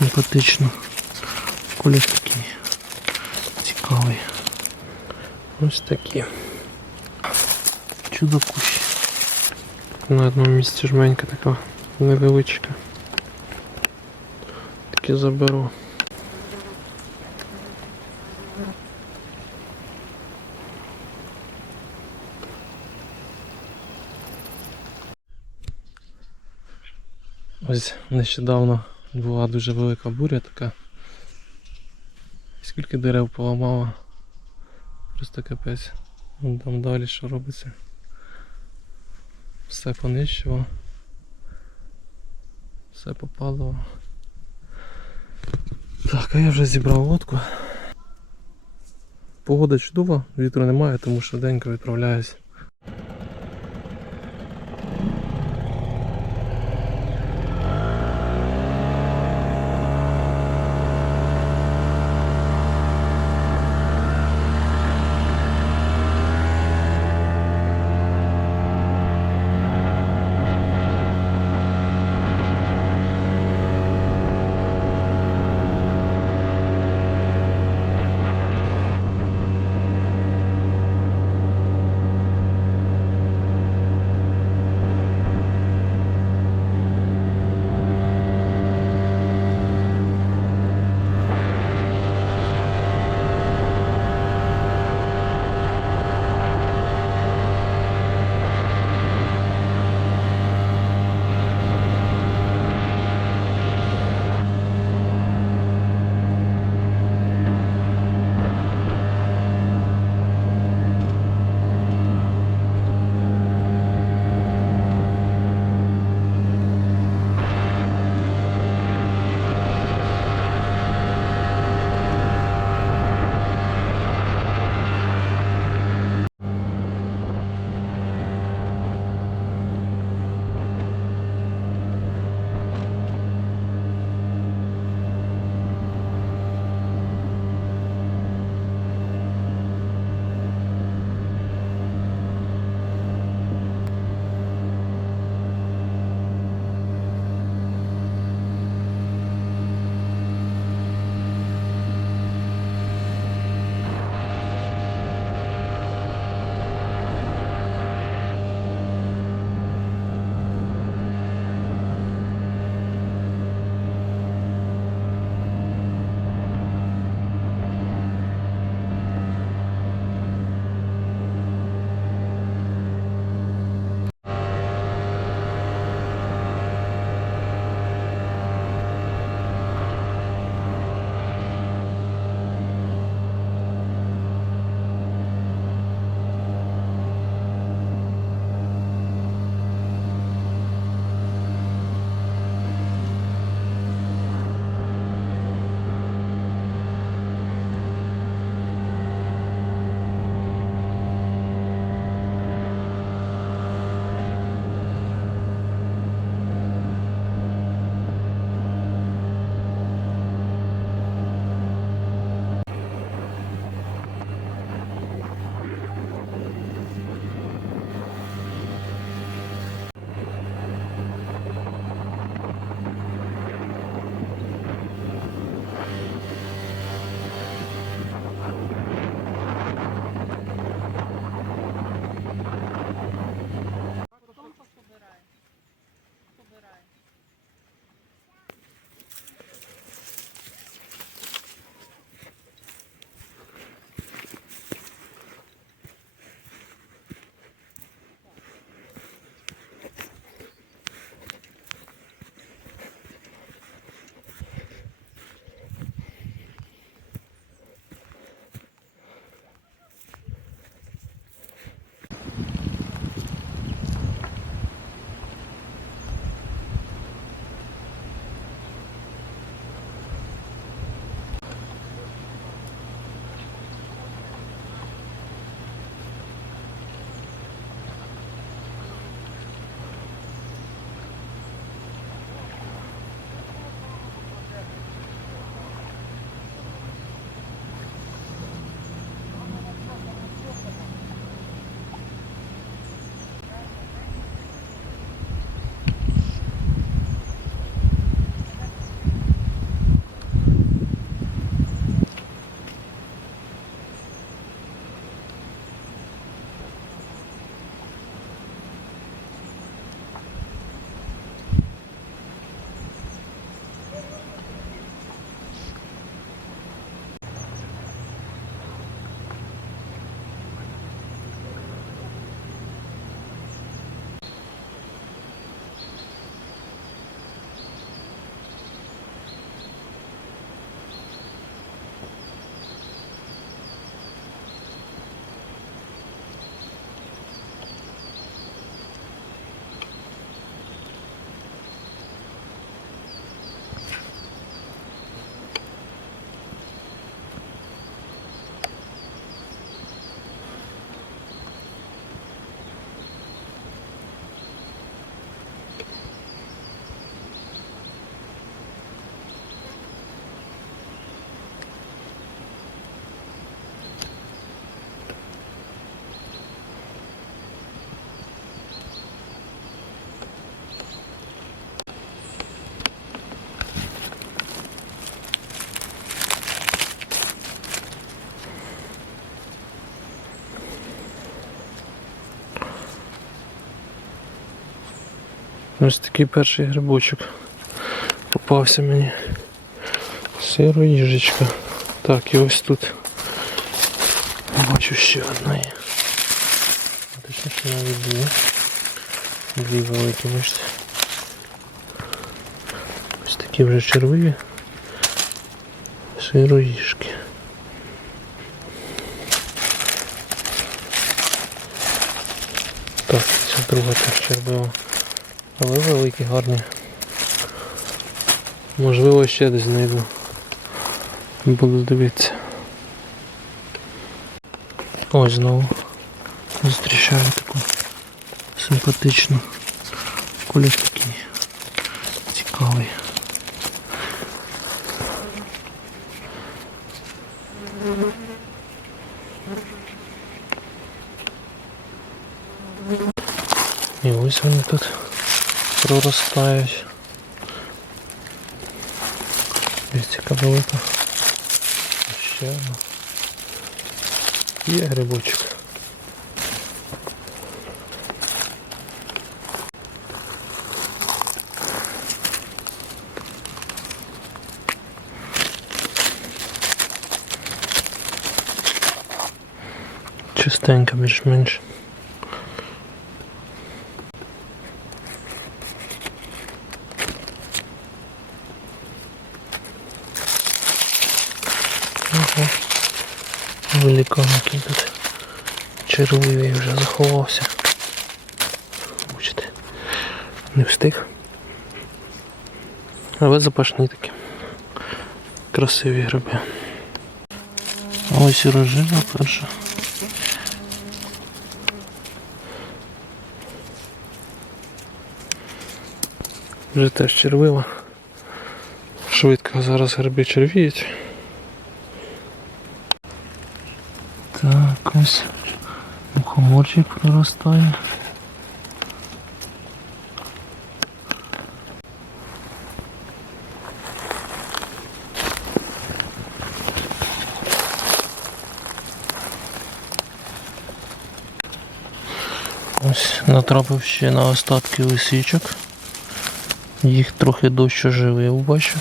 симпатично. Колір такий цікавий. Ось такі. Чудо кущ. На одному місці жменька така невеличка. Таке заберу. Ось нещодавно була дуже велика буря така. Скільки дерев поламало. Просто капець. Там далі що робиться. Все понищило. Все попало. Так, а я вже зібрав лодку. Погода чудова, вітру немає, тому швиденько відправляюсь. Ось такий перший грибочок попався мені. Сироїжечка. Так, і ось тут. Бачу ще одна є. Точніше навіть дві. Дві великі бачите. Ось такі вже червиві. Сироїжки. Так, це друга теж червива. Але великі, гарні. Можливо ще десь знайду. Буду дивитися. Ось знову зустрічаю таку симпатичну. Колір такий цікавий. І ось вони тут проростають. Яка велика. Ще одна. Є грибочок. Чистенько більш-менш. Червивий вже заховався. Бачите, не встиг. Але запашні такі. Красиві гриби. Ось і рожина перша. Вже теж червива. Швидко зараз гриби червіють. Так, ось мухоморчик проростає. Ось натрапив ще на остатки лисичок. Їх трохи дощ оживив, бачу.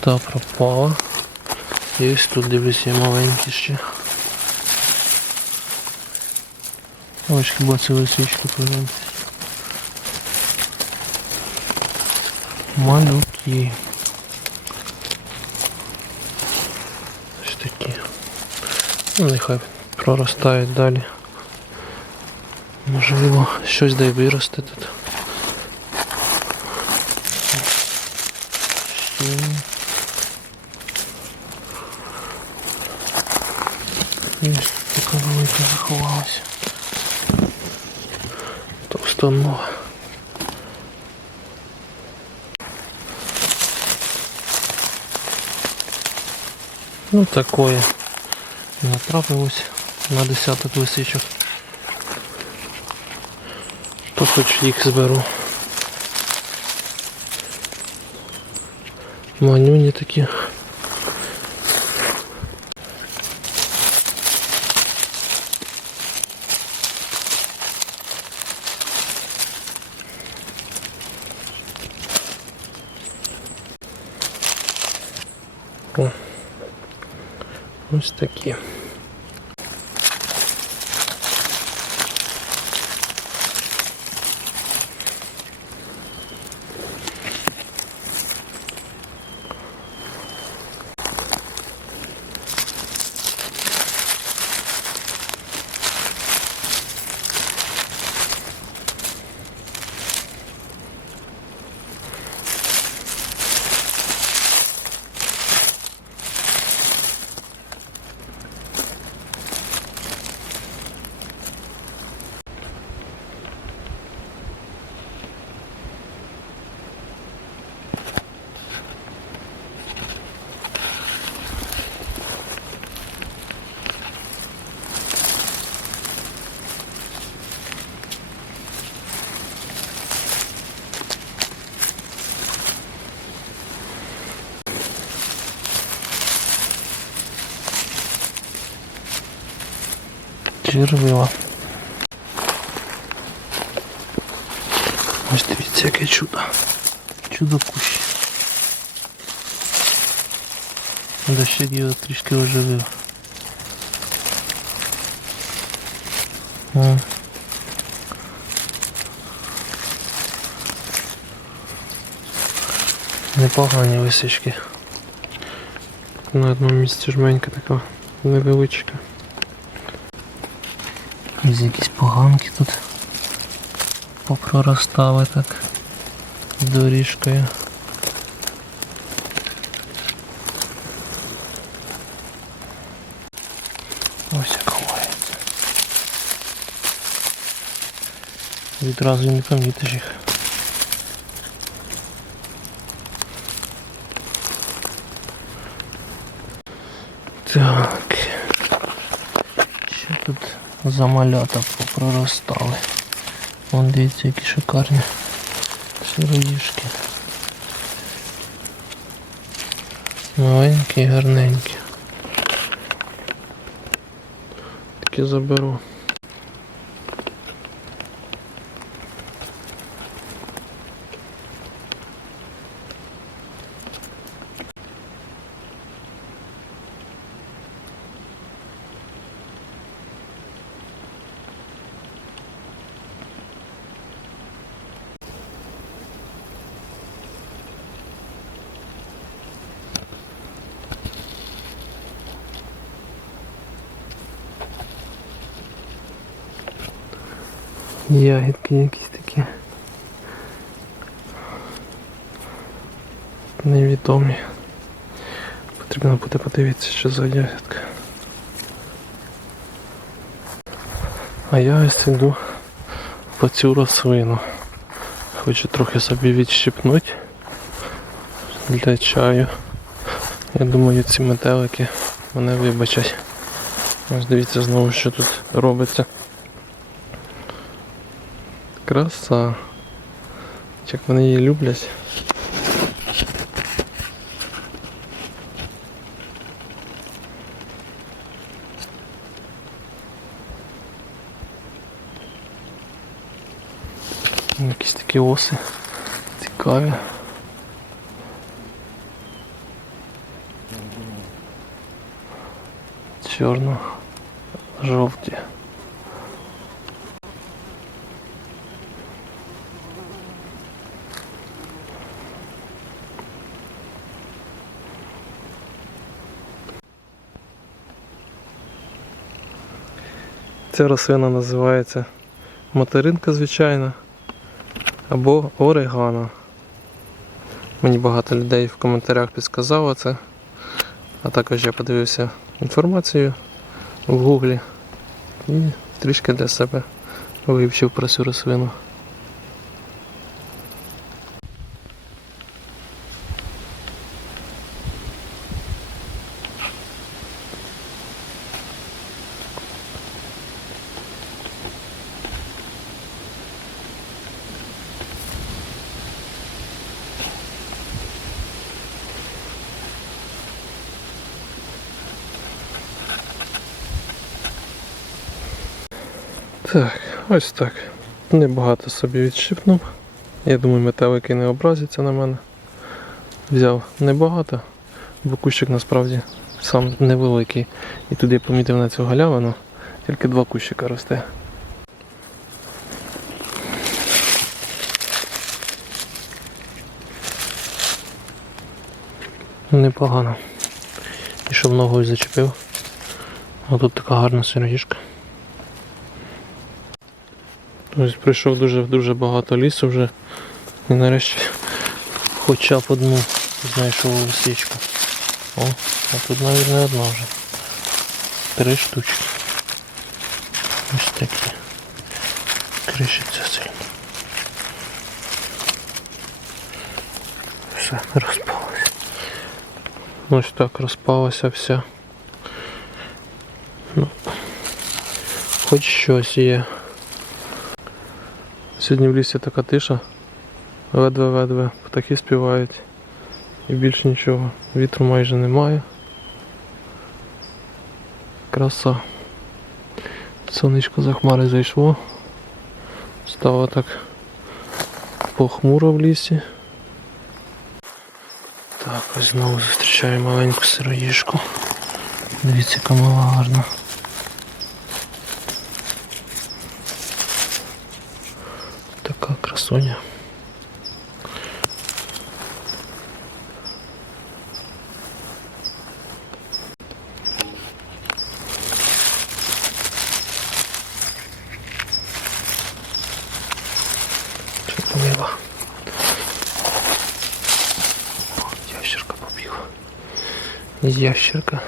Та пропала. І ось тут дивлюся маленькі ще. Ось хіба це лисички повинні. Малюки. Ось. Ну, нехай проростають далі. Можливо, щось дай виросте тут. Ще. Ось така велика заховалася. Товстонога. Ну такое. Натрапилось на десяток лисичок. То хоч їх зберу. Манюні такі. О. Ось такі. Червила. Ось дивіться. Яке чудо. Чудо кущ. Дощик його трішки оживив. О. Непогані лисички. На одному місці жменька така невеличка. Ось якісь поганки тут попроростали так доріжкою. Ось як ховається. Відразу не помітиш їх. Так. Що тут за малята попроростали? Вон дивіться, які шикарні сироїшки. Новенькі, гарненькі. Таке заберу. Ягідки якісь такі. Невідомі. Потрібно буде подивитися, що за ягідка. А я ось йду по цю рослину. Хочу трохи собі відщипнути для чаю. Я думаю, ці метелики мене вибачать. Ось дивіться знову, що тут робиться. Краса. Як вони її люблять. Якісь такі оси цікаві. Чорно жовті. Ця рослина називається материнка звичайна або орегано. Мені багато людей в коментарях підказало це. А також я подивився інформацію в гуглі і трішки для себе вивчив про цю рослину. Так, ось так. Небагато собі відщипнув. Я думаю, метелики не образяться на мене. Взяв небагато, бо кущик насправді сам невеликий. І тут я помітив на цю галявину, тільки два кущика росте. Непогано. Пішов ногою зачепив. А тут така гарна сироїшка. Ось прийшов дуже дуже багато лісу вже. І нарешті хоча б одну знайшов лисичку. О, а тут навіть не одна вже. Три штучки. Ось такі. Кришиться сильно. Все, розпалося. Ось так розпалася вся. Ну, хоч щось є. Сьогодні в лісі така тиша. Ледве-ледве птахи співають. І більш нічого. Вітру майже немає. Краса. Сонечко за хмари зайшло. Стало так похмуро в лісі. Так, ось знову зустрічаю маленьку сироїжку. Дивіться, яка мала гарна. Соня. Помила. Ящерка побігла. Ящерка.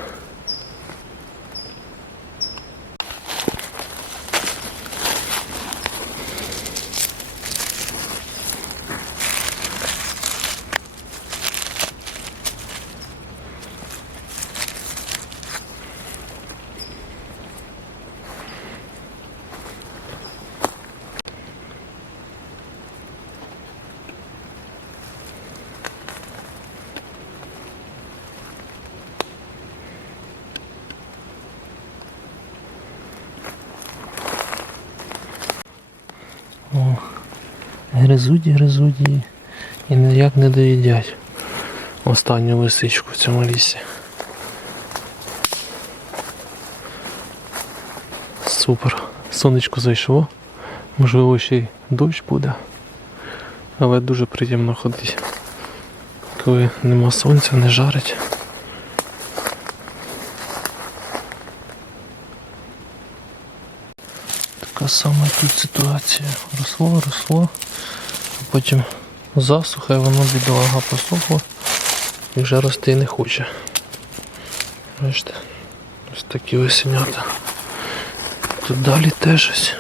Гризуть, гризуть її і ніяк не доїдять останню лисичку в цьому лісі. Супер. Сонечко зайшло. Можливо, ще й дощ буде. Але дуже приємно ходити. Коли нема сонця, не жарить. Така сама тут ситуація. Росло, росло, а потім засуха і воно бідолага посохло і вже рости не хоче. Бачите, ось такі осінята. Тут далі теж ось.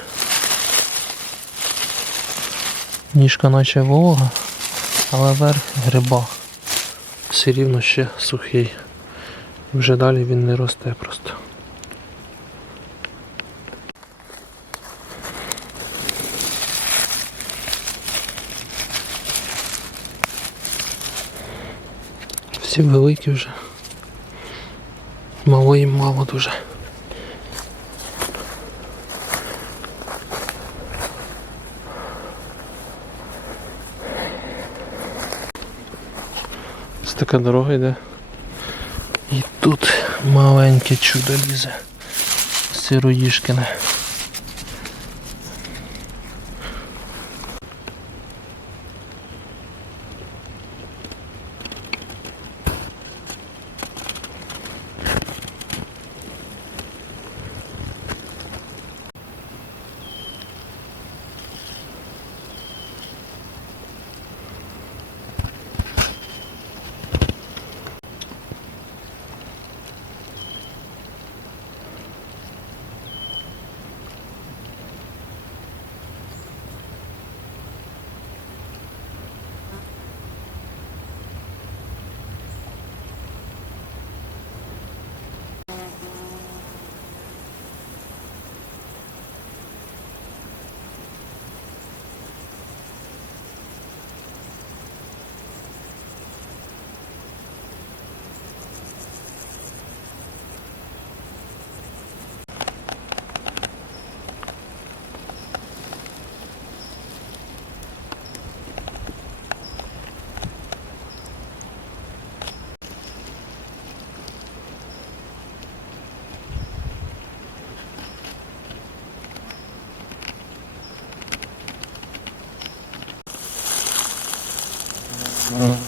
Ніжка наче волога, але верх гриба. Все рівно ще сухий. Вже далі він не росте просто. Всі великі вже. Мало їм мало дуже. Ось така дорога йде. І тут маленьке чудо лізе. Сироїшкине. Mm-hmm. Mm-hmm.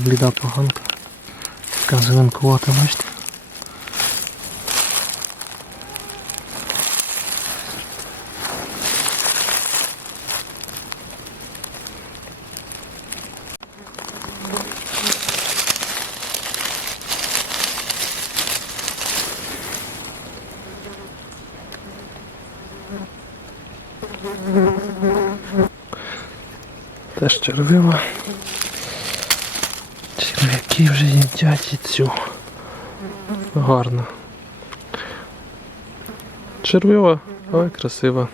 Може бліда поганка. Така зеленкувата, бачите? Теж червива. Вже їдять і цю. Гарна. Червива, але красива.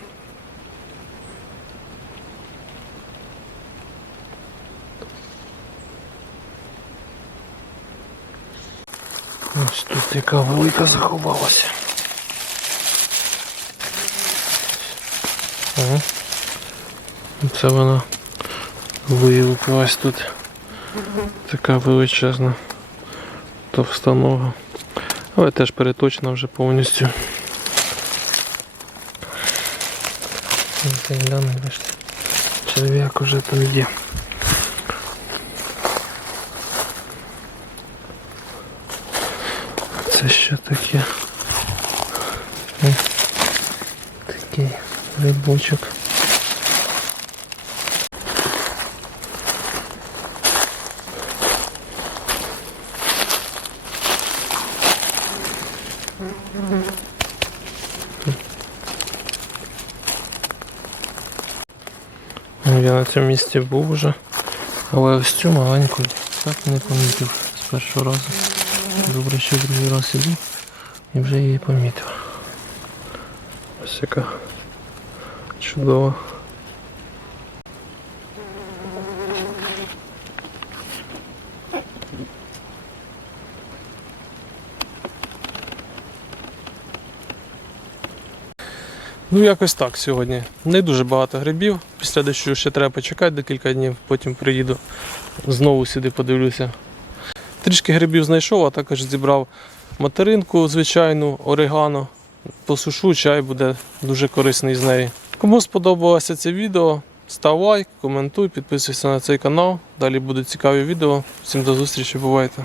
Ось тут яка велика заховалася. Це вона виявилась тут. Така величезна товста нога. Але теж переточена вже повністю. Черв'як уже там є. Це що таке? М, Такий рибочок. Ну, Я на цьому місці був уже. Але ось цю маленьку так не помітив з першого разу. Добре, що другий раз іду і вже її помітив. Ось яка чудова. Ну, якось так сьогодні. Не дуже багато грибів. Після дощу ще треба почекати декілька днів, потім приїду знову сюди подивлюся. Трішки грибів знайшов, а також зібрав материнку звичайну, орегано. Посушу, чай буде дуже корисний з неї. Кому сподобалося це відео, став лайк, коментуй, підписуйся на цей канал. Далі будуть цікаві відео. Всім до зустрічі, бувайте!